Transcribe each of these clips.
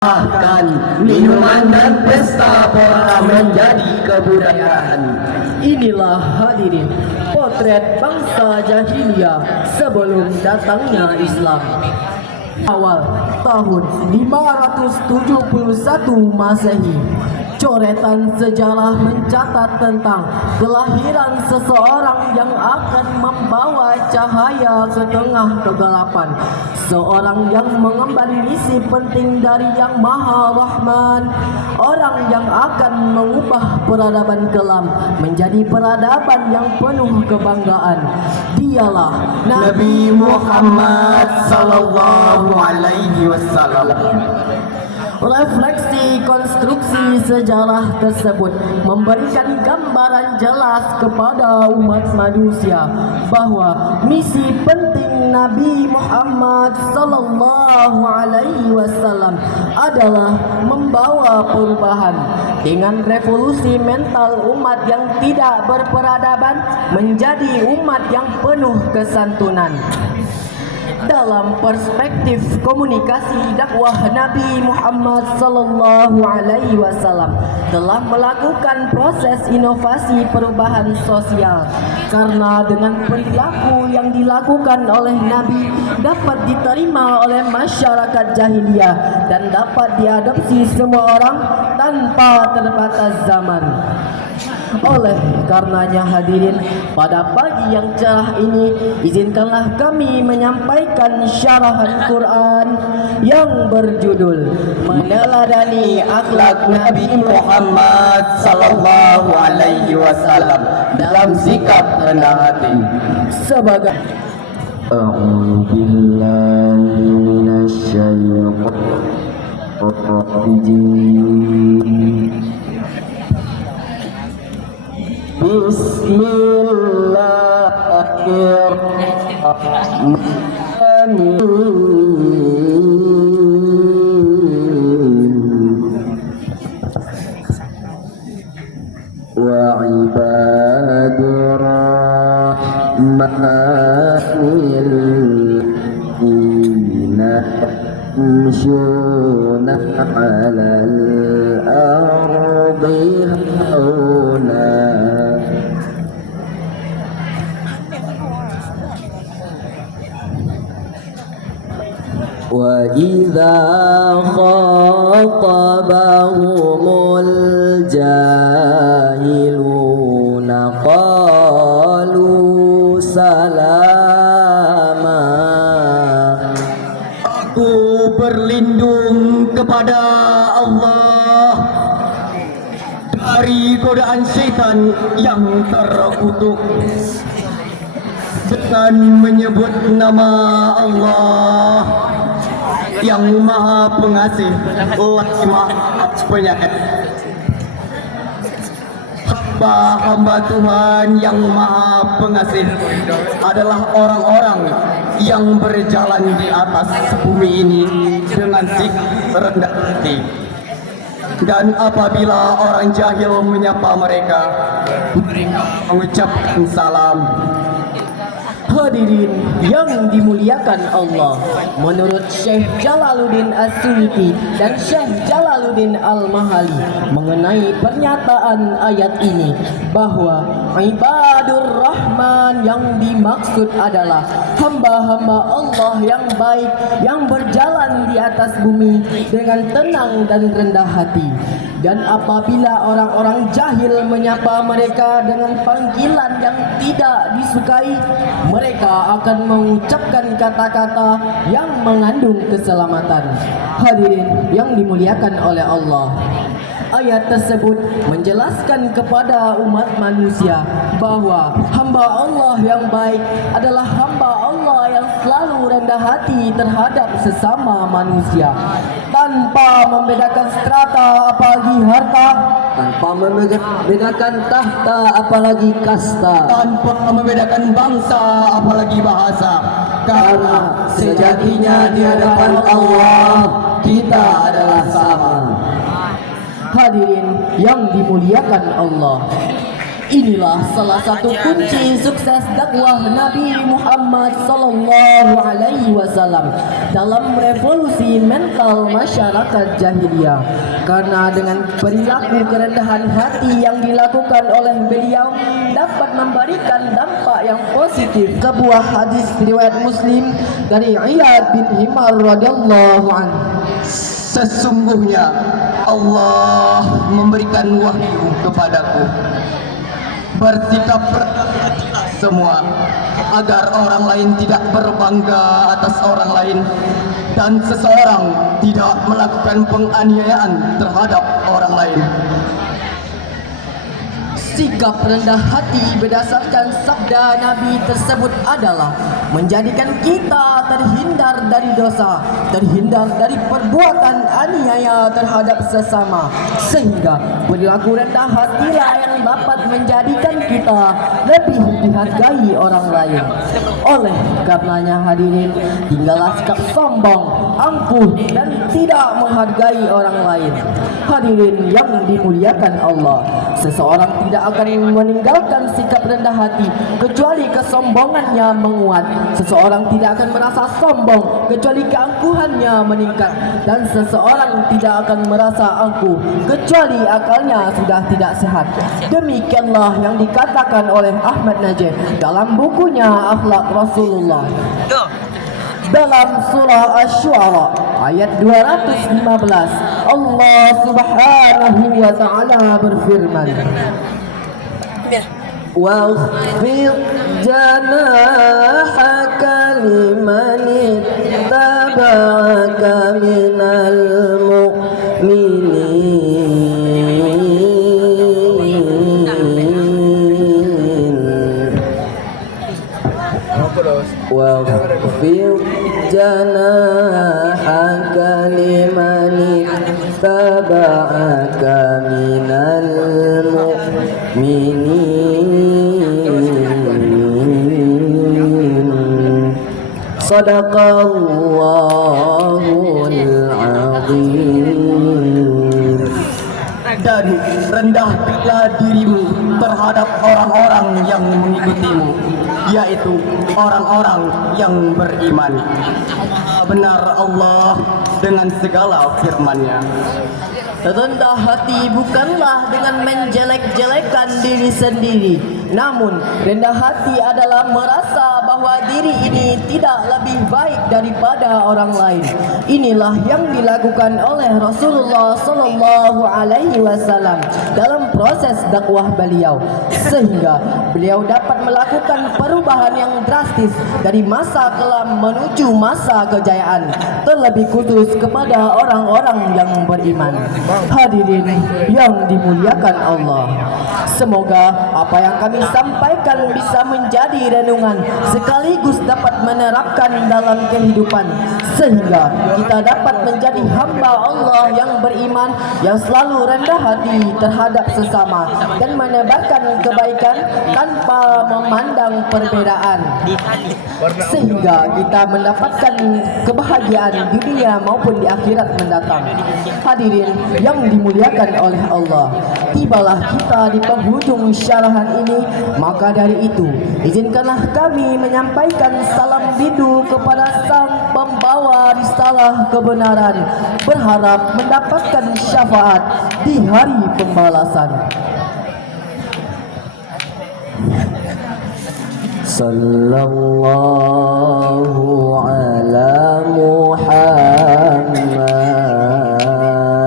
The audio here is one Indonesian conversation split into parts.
Bahkan minuman dan pesta pora menjadi kebudayaan. Inilah hadirin potret bangsa jahiliyah sebelum datangnya Islam. Awal tahun 571 Masehi, coretan sejarah mencatat tentang kelahiran seseorang yang akan membawa cahaya ke tengah kegelapan, seorang yang mengemban misi penting dari Yang Maha Rahman, orang yang akan mengubah peradaban kelam menjadi peradaban yang penuh kebanggaan. Dialah Nabi Muhammad sallallahu alaihi wasallam. Refleksi konstruksi sejarah tersebut memberikan gambaran jelas kepada umat manusia bahwa misi penting Nabi Muhammad sallallahu alaihi wasallam adalah membawa perubahan dengan revolusi mental umat yang tidak berperadaban menjadi umat yang penuh kesantunan. Dalam perspektif komunikasi dakwah Nabi Muhammad sallallahu alaihi wasallam telah melakukan proses inovasi perubahan sosial, karena dengan perilaku yang dilakukan oleh Nabi dapat diterima oleh masyarakat jahiliyah dan dapat diadopsi semua orang tanpa terbatas zaman. Oleh karenanya hadirin, pada pagi yang cerah ini izinkanlah kami menyampaikan syarahan Quran yang berjudul Meneladani Akhlak Nabi Muhammad sallallahu alaihi wasallam dalam sikap rendah hati. sebagai A'udzu billahi minasy syaithanir rajim. Bismillahirrahmanirrahim. Wa ibadur rahmanil ladina yamshuna 'alal ardi hauna. وَإِذَا خَاطَبَهُمُ الْجَاهِلُونَ قَالُوا سَلَامًا. Aku berlindung kepada Allah dari godaan syaitan yang terkutuk dengan menyebut nama Allah yang Maha Pengasih lagi Maha Penyayang. Hamba-hamba Tuhan yang Maha Pengasih adalah orang-orang yang berjalan di atas bumi ini dengan sikap rendah hati. Dan apabila orang jahil menyapa mereka mengucapkan salam. hadirin yang dimuliakan Allah, menurut Syekh Jalaluddin As-Suyuti dan Syekh Jalaluddin Al-Mahali mengenai pernyataan ayat ini bahwa ibadur rahman yang dimaksud adalah hamba-hamba Allah yang baik yang berjalan di atas bumi dengan tenang dan rendah hati. Dan apabila orang-orang jahil menyapa mereka dengan panggilan yang tidak disukai, mereka akan mengucapkan kata-kata yang mengandung keselamatan. Hadirin yang dimuliakan oleh Allah, ayat tersebut menjelaskan kepada umat manusia bahwa hamba Allah yang baik adalah hamba Allah yang selalu rendah hati terhadap sesama manusia, tanpa membedakan strata apalagi harta, Tanpa membedakan tahta apalagi kasta, tanpa membedakan bangsa apalagi bahasa, karena sejatinya di hadapan Allah kita adalah sama. Hadirin yang dimuliakan Allah, Inilah salah satu kunci sukses dakwah Nabi Muhammad sallallahu alaihi wasallam dalam revolusi mental masyarakat jahiliyah. Karena dengan perilaku kerendahan hati yang dilakukan oleh beliau dapat memberikan dampak yang positif. Sebuah hadis riwayat Muslim dari Iyad bin Himar radhiyallahu anhu. Sesungguhnya Allah memberikan wahyu kepadaku, bersikap semua agar orang lain tidak berbangga atas orang lain dan seseorang tidak melakukan penganiayaan terhadap orang lain. Sikap rendah hati berdasarkan sabda Nabi tersebut adalah menjadikan kita terhindar dari dosa, terhindar dari perbuatan aniaya terhadap sesama, sehingga perilaku rendah hatilah yang dapat menjadikan kita lebih dihargai orang lain. Oleh karenanya hadirin, tinggallah sikap sombong, angkuh dan tidak menghargai orang lain. Hadirin yang dimuliakan Allah, seseorang tidak akan meninggalkan sikap rendah hati kecuali kesombongannya menguat. Seseorang tidak akan merasa sombong kecuali keangkuhannya meningkat, dan seseorang tidak akan merasa angkuh kecuali akalnya sudah tidak sehat. Demikianlah yang dikatakan oleh Ahmad Najih dalam bukunya Akhlak Rasulullah. Dalam surah Asy-Syu'ara ayat 215, Allah Subhanahu wa taala berfirman, "Wakhfid janahaka liman ittaba'aka minal mu'minin." Wakhfid janahaka liman ittaba'aka minal mu'minin. Sadaqallahul azim. Dan rendahkanlah dirimu terhadap orang-orang yang mengikutimu, yaitu orang-orang yang beriman. Benar Allah dengan segala firman-Nya. Rendah hati bukanlah dengan menjelek-jelekan diri sendiri, namun rendah hati adalah merasa bahwa diri ini tidak lebih baik daripada orang lain. Inilah yang dilakukan oleh Rasulullah sallallahu alaihi wasallam dalam proses dakwah beliau, sehingga beliau dapat melakukan perubahan yang drastis dari masa kelam menuju masa kejayaan, terlebih khusus kepada orang-orang yang beriman. Hadirin yang dimuliakan Allah, semoga apa yang kami sampaikan bisa menjadi renungan sekaligus dapat menerapkan dalam kehidupan, sehingga kita dapat menjadi hamba Allah yang beriman, yang selalu rendah hati terhadap sesama dan menebarkan kebaikan tanpa memandang perbedaan, sehingga kita mendapatkan kebahagiaan di dunia maupun di akhirat mendatang. Hadirin yang dimuliakan oleh Allah, tibalah kita di penghujung syarahan ini. Maka dari itu, izinkanlah kami menyampaikan salam rindu kepada sang pembawa risalah kebenaran, berharap mendapatkan syafaat di hari pembalasan. Sallallahu ala Muhammad.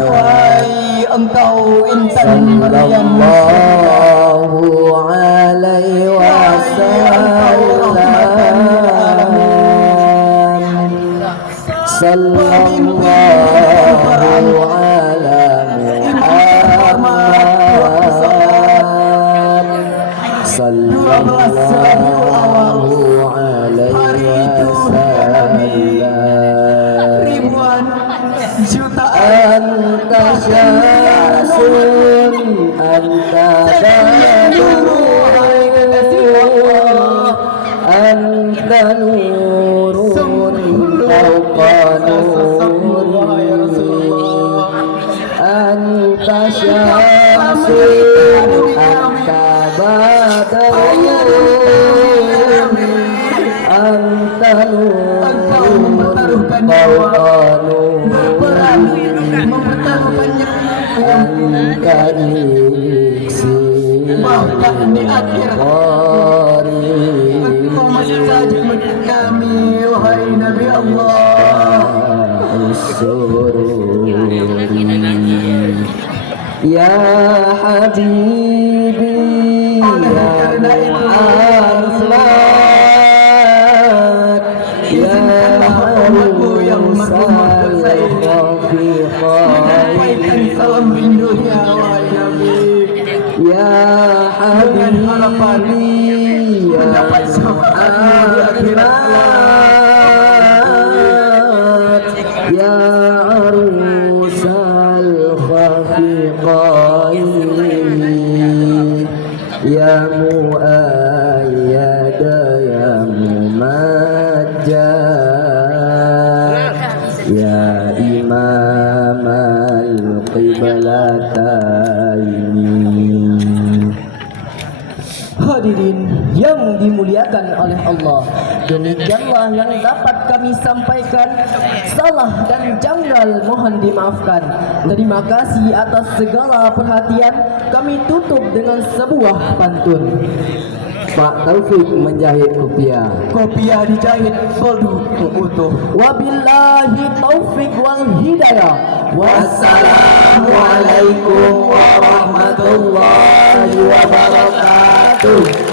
Duhai engkau insan Maryam, Sallallahu alaihi wasallam. Sallallahu ala Muhammad. Sallallahu alaihi wasallam. ribuan jutaan Anta syamsun, anta badrun, anta nurun fawqa nuri, anta syamsun, anta badarun anta Engkau mempertaruhkan nyawa, berperang, mempertaruhkan nyawa, bahkan di akhir Engkau masih saja menjadi kami, wahai Nabi Allah. Ya Habibi ya Muhammad ya umatmu yang Mursal menyampaikan salam rindunya, wahai Nabi, ya dengan harapan Habibi ya mendapat syafaatmu di akhirat Muhammad ya Arusal khafiqain ya muayyada ya mumajjad ya imam al-qiblataini. Hadirin yang dimuliakan oleh Allah, demikianlah yang dapat kami sampaikan. Salah dan janggal mohon dimaafkan. Terima kasih atas segala perhatian. Kami tutup dengan sebuah pantun. Pak Taufik menjahit kopiah, kopiah dijahit soldu utuh. Wabillahi taufik wal hidayah. Wassalamualaikum warahmatullahi wabarakatuh.